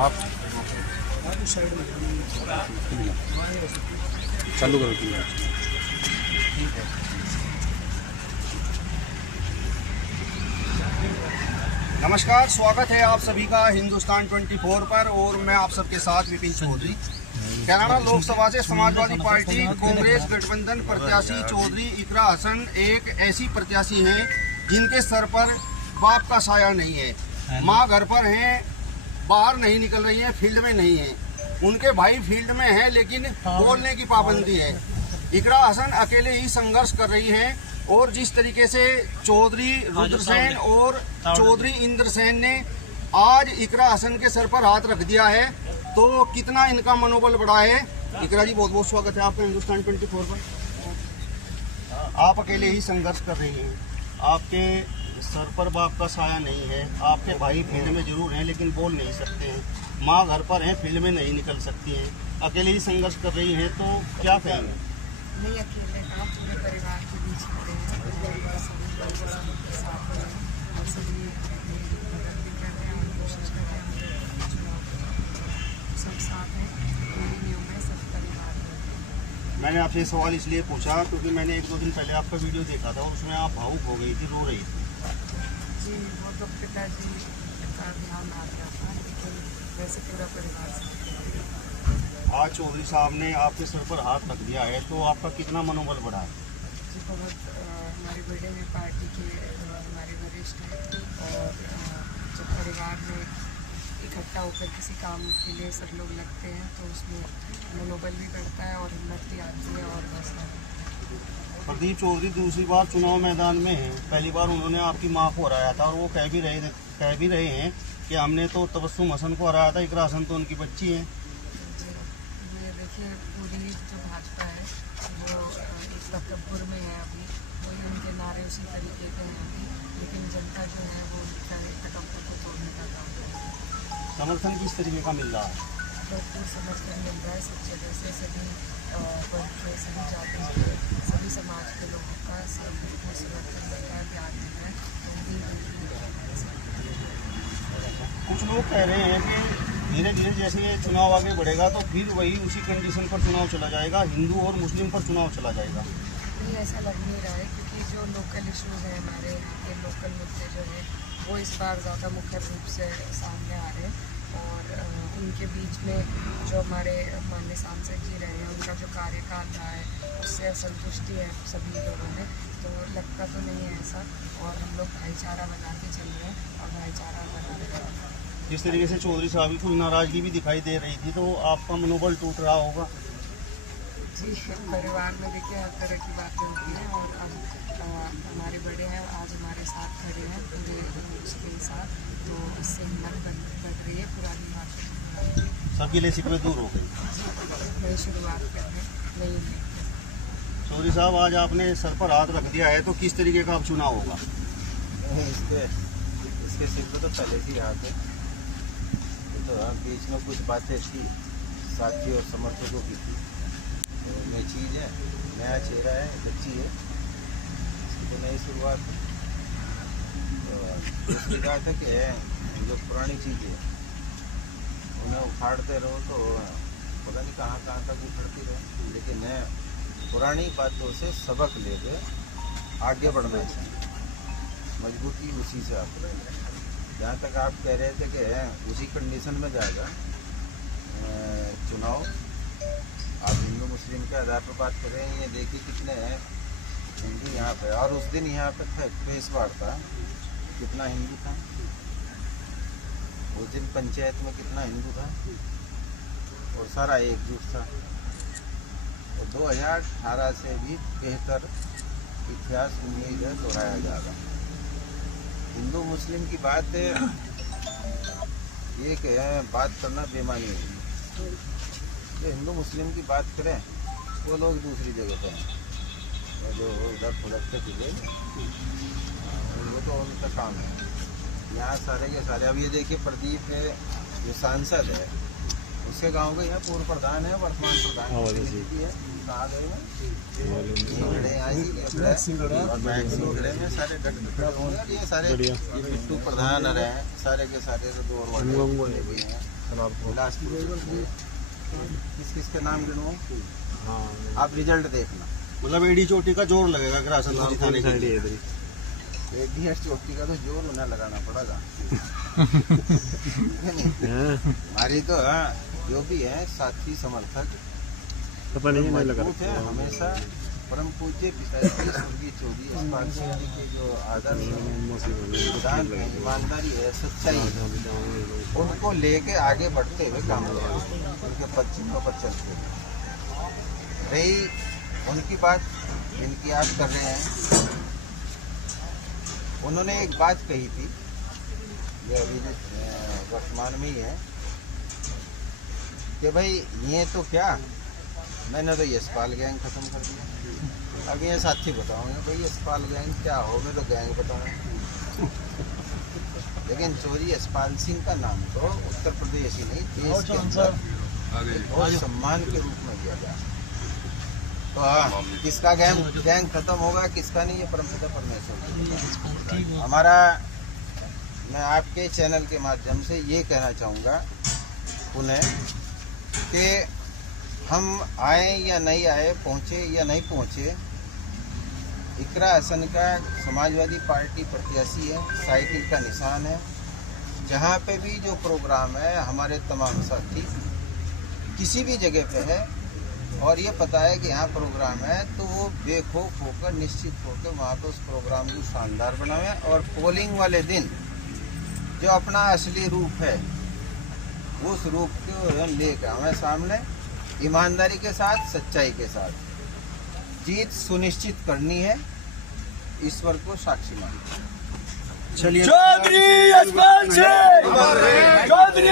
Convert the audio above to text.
आप चालू करो। ठीक है। नमस्कार, स्वागत है आप सभी का हिंदुस्तान 24 पर और मैं आप सबके साथ विपिन चौधरी। कैराना लोकसभा से समाजवादी पार्टी कांग्रेस गठबंधन प्रत्याशी चौधरी इकरा हसन एक ऐसी प्रत्याशी हैं जिनके सर पर बाप का साया नहीं है। माँ घर पर हैं, बाहर नहीं निकल रही हैं, फील्ड में नहीं है। उनके भाई फील्ड में हैं लेकिन बोलने की पाबंदी है। इकरा हसन अकेले ही संघर्ष कर रही हैं और जिस तरीके से चौधरी रुद्रसेन और चौधरी इंद्रसेन ने आज इकरा हसन के सर पर हाथ रख दिया है तो कितना इनका मनोबल बढ़ा है। इकरा जी, बहुत बहुत स्वागत है आपका हिंदुस्तान 24 पर। आप अकेले ही संघर्ष कर रही हैं, आपके सर पर बाप का साया नहीं है, आपके भाई फील्ड में जरूर हैं लेकिन बोल नहीं सकते हैं, माँ घर पर हैं, फील्ड में नहीं निकल सकती हैं, अकेले ही संघर्ष कर रही हैं, तो क्या कहेंगे? नहीं अकेले का, पूरे परिवार के बीच खड़े हैं, सभी लोग सबके साथ हैं और सभी मदद भी कर रहे हैं और कोशिश कर रहे हैं सब साथ हैं। मेरी नहीं उम्र सब परिवार है। मैंने आपसे सवाल इसलिए पूछा क्योंकि मैंने 1-2 दिन पहले आपका वीडियो देखा था और उसमें आप भावुक हो गई थी, रो रही थी। जी, वो तो पिताजी का ध्यान आ गया था लेकिन वैसे पूरा परिवार साथ है। आज चौधरी साहब ने आपके सर पर हाथ रख दिया है तो आपका कितना मनोबल बढ़ा है? जी, बहुत हमारी बड़े हुई पार्टी के हमारे वरिष्ठ हैं और जब परिवार में इकट्ठा होकर किसी काम के लिए सब लोग लगते हैं तो उसमें मनोबल भी बढ़ता है और हिम्मत भी आती है और हौसला। प्रदीप चौधरी दूसरी बार चुनाव मैदान में हैं। पहली बार उन्होंने आपकी माँ को हराया था और वो कह भी रहे हैं कि हमने तो तबस्सुम हसन को हराया था, इकरा हसन तो उनकी बच्ची है। ये देखिए, पूरी जो भाजपा है वो एक तकब्बुर में है अभी, वही उनके नारे उसी तरीके के हैं अभी, लेकिन जनता जो है वो उनका तकब्बुर को तोड़ने का काम कर रही है। समर्थन किस तरीके का मिल रहा है? भरपूर समर्थन मिल रहा है सब जगह से, सभी वर्ग के, सभी जाति के, सभी समाज के लोगों का सब समर्थन मिल रहा है, प्यार मिल रहा है। कुछ लोग कह रहे हैं कि धीरे धीरे जैसे ये चुनाव आगे बढ़ेगा तो फिर वही उसी कंडीशन पर चुनाव चला जाएगा, हिंदू और मुस्लिम पर चुनाव चला जाएगा। नहीं, ऐसा लग नहीं रहा है क्योंकि जो लोकल इश्यूज़ हैं हमारे ये लोकल मुद्दे जो हैं वो इस बार ज़्यादा मुख्य रूप से सामने आ रहे हैं और उनके बीच में जो हमारे माननीय सांसद जी रहे हैं उनका जो कार्यकाल रहा है उससे असंतुष्टि है सभी लोगों में, तो लगता तो नहीं है ऐसा और हम लोग भाईचारा बना के चल रहे हैं और भाईचारा बना रहे हैं। जिस तरीके से चौधरी साहब की कुछ नाराजगी भी दिखाई दे रही थी तो आपका मनोबल टूट रहा होगा। जी, परिवार में देखिए हर तरह की बातें होती हैं और अब हमारे बड़े हैं, आज हमारे साथ खड़े हैं पूरे उसके साथ, तो इससे हिम्मत बढ़ रही है, पुरानी बातें सबके लिए शिकवे दूर हो गई। नई शुरुआत करने नई। चौधरी साहब, आज आपने सर पर हाथ रख दिया है तो किस तरीके का अब चुनाव होगा? इसके सिर पे तो पहले से ही हाथ है, तो बीच में कुछ बातें थी साथी और समर्थकों की थी, तो नई चीज़ है, नया चेहरा है, बच्ची है, इसकी तो नई शुरुआत है। तो उसकी बात है कि जो पुरानी चीज़ें उन्हें उखाड़ते रहो तो पता नहीं कहाँ कहाँ तक उखड़ती रहे, लेकिन पुरानी बातों से सबक लेके आगे बढ़ना चाहिए, मजबूती उसी से आती है। जहाँ तक आप कह रहे थे कि उसी कंडीशन में जाएगा चुनाव, आप हिंदू मुस्लिम के आधार पर बात कर रहे हैं, ये देखिए कितने हिंदू यहाँ पे, और उस दिन यहाँ पे था प्रेस वार्ता, कितना हिंदू था उस दिन, पंचायत में कितना हिंदू था और सारा एकजुट था। और 2018 से भी बेहतर इतिहास उम्मीद है दोहराया जाएगा। हिंदू मुस्लिम की बात ये कि बात करना बेमानी है, जो हिंदू मुस्लिम की बात करें वो लोग दूसरी जगह पे हैं, जो उधर फुलकते फिरे वो तो उनका काम है। यहाँ सारे के सारे, अब ये देखिए प्रदीप जो सांसद है उसके गांव का, यहाँ पूर्व प्रधान है, वर्तमान प्रधान है, कहाँ गए हैं और बैग सिंगड़े में सारे ये सारे ये बिट्टू प्रधान रहे हैं, सारे के सारे 2 और भी हैं, बिलासपुर किस किस के नाम गिनूं? आप रिजल्ट देखना। मतलब एडी चोटी का जोर लगेगा ग्रासन को जिताने के लिए। एडी चोटी का तो जोर उन्हें लगाना पड़ेगा। हमारी तो जो भी है साथी समर्थक मजबूत है। हमेशा परम पूज्य पिताजी स्वर्गीय चौधरी यशपाल सिंह जी के जो आदर्श विधान है, ईमानदारी है, सच्चाई है, उनको लेके आगे बढ़ते हुए काम करें, उनके पश्चिमों पर चलते हुए। रही उनकी बात जिनकी आप कर रहे हैं, उन्होंने एक बात कही थी जो अभी वर्तमान में ही है कि भाई ये तो क्या, मैंने तो यशपाल गैंग खत्म कर दिया। अब ये साथी बताओगे भाई यशपाल गैंग क्या हो, मैं तो गैंग बताऊंगा। लेकिन चौधरी यशपाल सिंह का नाम तो उत्तर प्रदेश ही नहीं देश के अंदर बहुत सम्मान के रूप में दिया गया। तो हाँ, किसका गैंग खत्म होगा किसका नहीं, ये परमपिता परमेश्वर। हमारा, मैं आपके चैनल के माध्यम से ये कहना चाहूँगा पुनः कि हम आए या नहीं आए, पहुँचे या नहीं पहुँचे, इकरा हसन का समाजवादी पार्टी प्रत्याशी है, साइकिल का निशान है। जहाँ पे भी जो प्रोग्राम है, हमारे तमाम साथी किसी भी जगह पे है और ये पता है कि यहाँ प्रोग्राम है, तो वो बेखौफ होकर निश्चित होकर वहाँ पे उस प्रोग्राम को शानदार बनावे और पोलिंग वाले दिन जो अपना असली रूप है उस रूप को लेकर हमें सामने ईमानदारी के साथ, सच्चाई के साथ जीत सुनिश्चित करनी है, ईश्वर को साक्षी मानना। चलिए चौधरी यशपाल सिंह, चौधरी